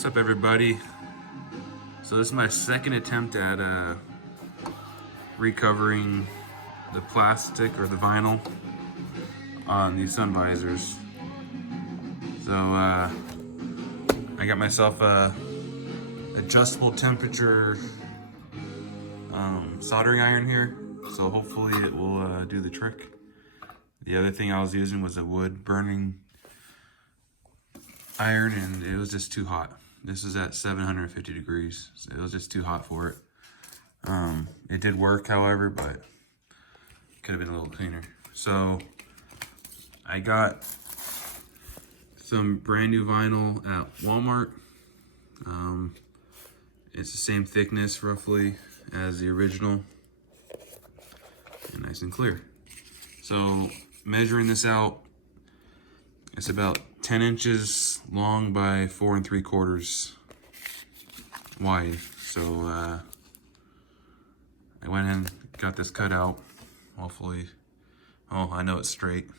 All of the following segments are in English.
What's up, everybody? So this is my second attempt at recovering the plastic or the vinyl on these sun visors. So I got myself a adjustable temperature soldering iron here, so hopefully it will do the trick. The other thing I was using was a wood burning iron, and it was just too hot. This is at 750 degrees, so it was just too hot for it. It did work, however, but could have been a little cleaner. So I got some brand new vinyl at Walmart. It's the same thickness roughly as the original, and nice and clear. So measuring this out, it's about 10 inches long by 4 3/4 wide. So I went and got this cut out. Hopefully, oh, I know it's straight.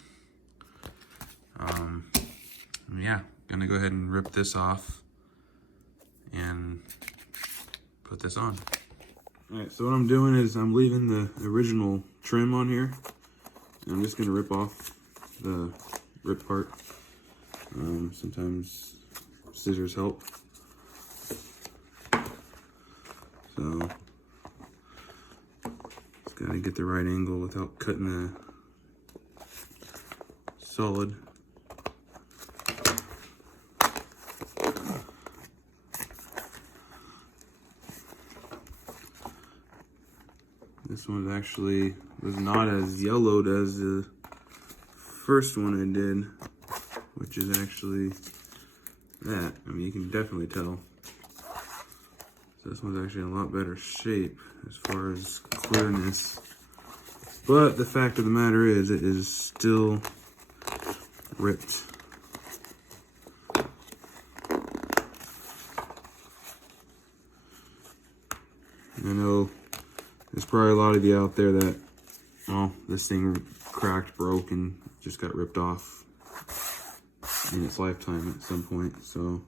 Yeah, gonna go ahead and rip this off and put this on. All right, so what I'm doing is I'm leaving the original trim on here, and I'm just gonna rip off the rip part. Sometimes scissors help. So just gotta get the right angle without cutting the solid. This one actually was not as yellowed as the first one I did, which is actually that. I mean, you can definitely tell. So this one's actually in a lot better shape as far as clearness. But the fact of the matter is, it is still ripped. I know there's probably a lot of you out there that, well, this thing cracked, broke, and just got ripped off in its lifetime at some point. So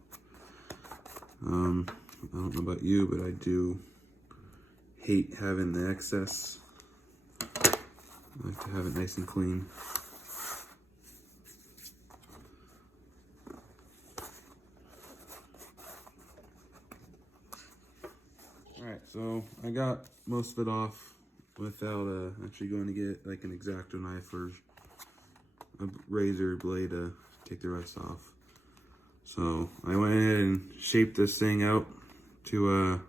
I don't know about you, but I do hate having the excess. I like to have it nice and clean. Alright, so I got most of it off without actually going to get like an X-Acto knife or a razor blade to take the rest off. So I went ahead and shaped this thing out to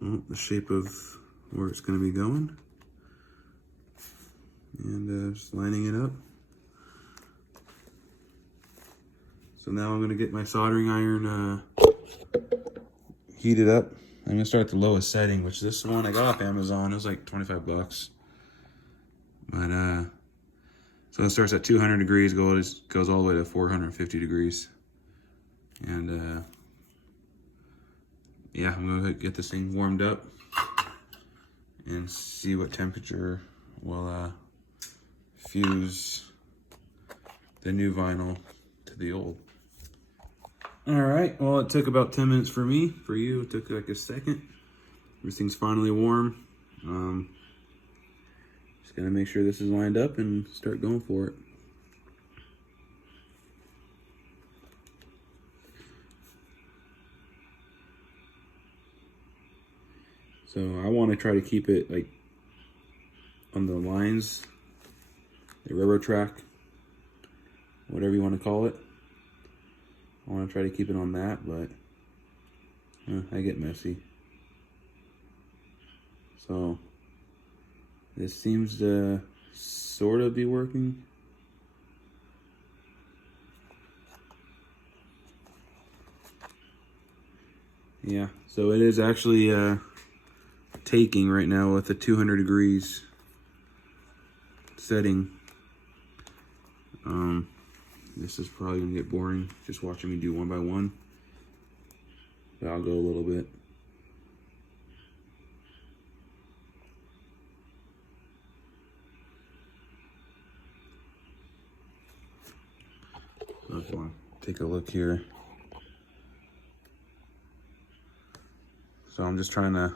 the shape of where it's going to be going, and just lining it up. So now I'm going to get my soldering iron heated up. I'm going to start at the lowest setting, which this one I got off Amazon. It was like 25 bucks. But so it starts at 200 degrees, goes all the way to 450 degrees. And yeah, I'm gonna get this thing warmed up and see what temperature will fuse the new vinyl to the old. All right, well, it took about 10 minutes for me. For you, it took like a second. Everything's finally warm. Just gonna make sure this is lined up and start going for it. So I want to try to keep it like on the lines, the railroad track, whatever you want to call it. I want to try to keep it on that, but I get messy. So this seems to sort of be working. Yeah, so it is actually taking right now with a 200 degrees setting. This is probably gonna get boring just watching me do one by one, but I'll go a little bit. Let's take a look here. So I'm just trying to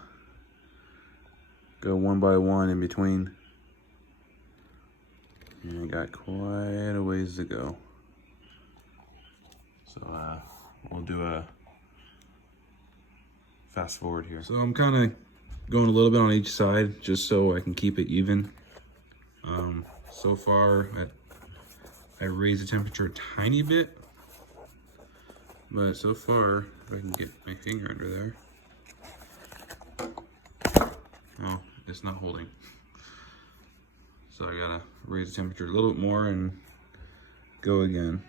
go one by one in between. And I got quite a ways to go. So we'll do a fast forward here. So I'm kind of going a little bit on each side just so I can keep it even. So far, I raised the temperature a tiny bit, but so far, if I can get my finger under there. Oh, it's not holding. So I gotta raise the temperature a little bit more and go again.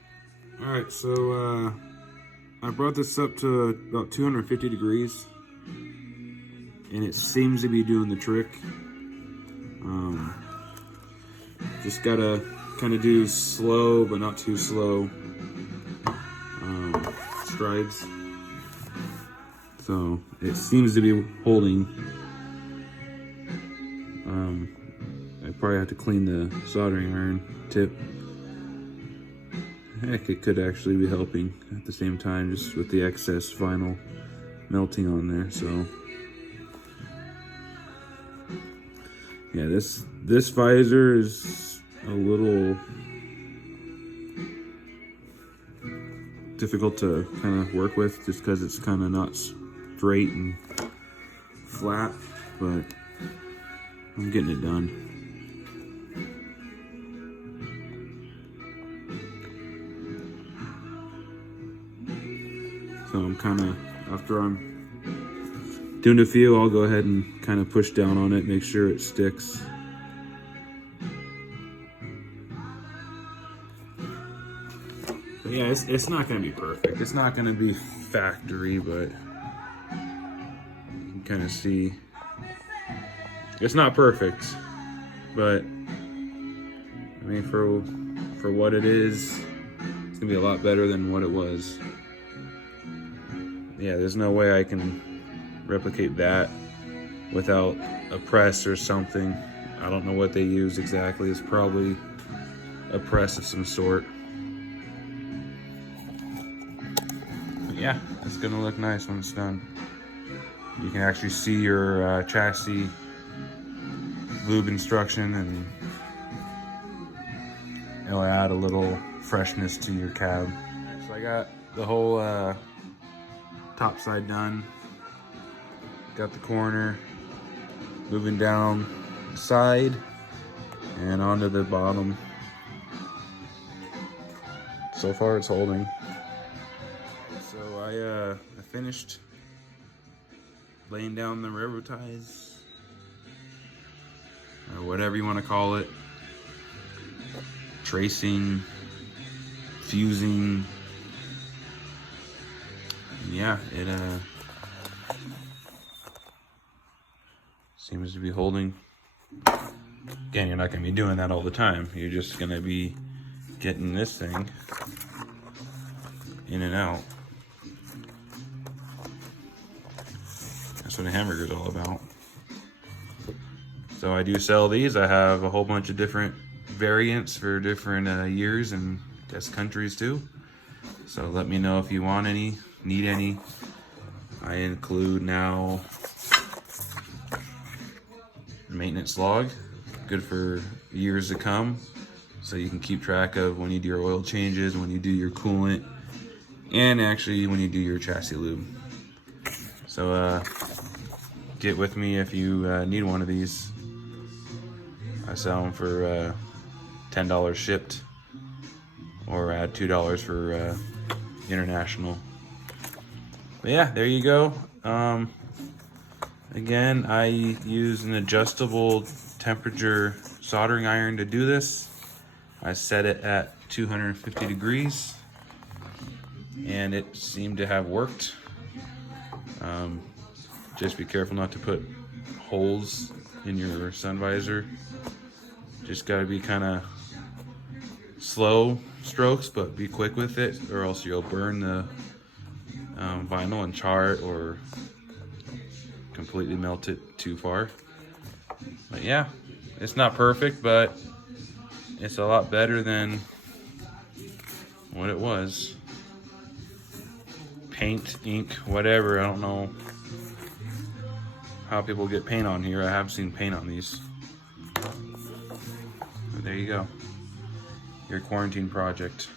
All right, so I brought this up to about 250 degrees, and it seems to be doing the trick. Just gotta kind of do slow, but not too slow strides. So it seems to be holding. I probably have to clean the soldering iron tip. Heck, it could actually be helping at the same time, just with the excess vinyl melting on there. So yeah, this visor is a little difficult to kind of work with, just because it's kind of not straight and flat, but I'm getting it done. So I'm kind of, after I'm doing a few, I'll go ahead and kind of push down on it, make sure it sticks. But yeah, it's not going to be perfect. It's not going to be factory, but you can kind of see it's not perfect. But I mean, for what it is, it's gonna be a lot better than what it was. Yeah, there's no way I can replicate that without a press or something. I don't know what they use exactly. It's probably a press of some sort. But yeah, it's gonna look nice when it's done. You can actually see your chassis lube instruction, and it'll add a little freshness to your cab. So I got the whole top side done. Got the corner, moving down the side and onto the bottom. So far it's holding. So I finished laying down the railroad ties, or whatever you want to call it, tracing, fusing. Yeah, it seems to be holding. Again, you're not going to be doing that all the time. You're just going to be getting this thing in and out. That's what a hamburger is all about. So I do sell these. I have a whole bunch of different variants for different years and I guess countries too. So let me know if you want any, need any. I include now a maintenance log, good for years to come. So you can keep track of when you do your oil changes, when you do your coolant, and actually when you do your chassis lube. So get with me if you need one of these. I sell them for $10 shipped, or add $2 for international. But yeah, there you go. Again, I use an adjustable temperature soldering iron to do this. I set it at 250 degrees and it seemed to have worked. Just be careful not to put holes in your sun visor. Just gotta be kind of slow strokes, but be quick with it, or else you'll burn the vinyl and char it, or completely melt it too far. But yeah, it's not perfect, but it's a lot better than what it was. Paint, ink, whatever, I don't know how people get paint on here. I have seen paint on these. But there you go. Your quarantine project.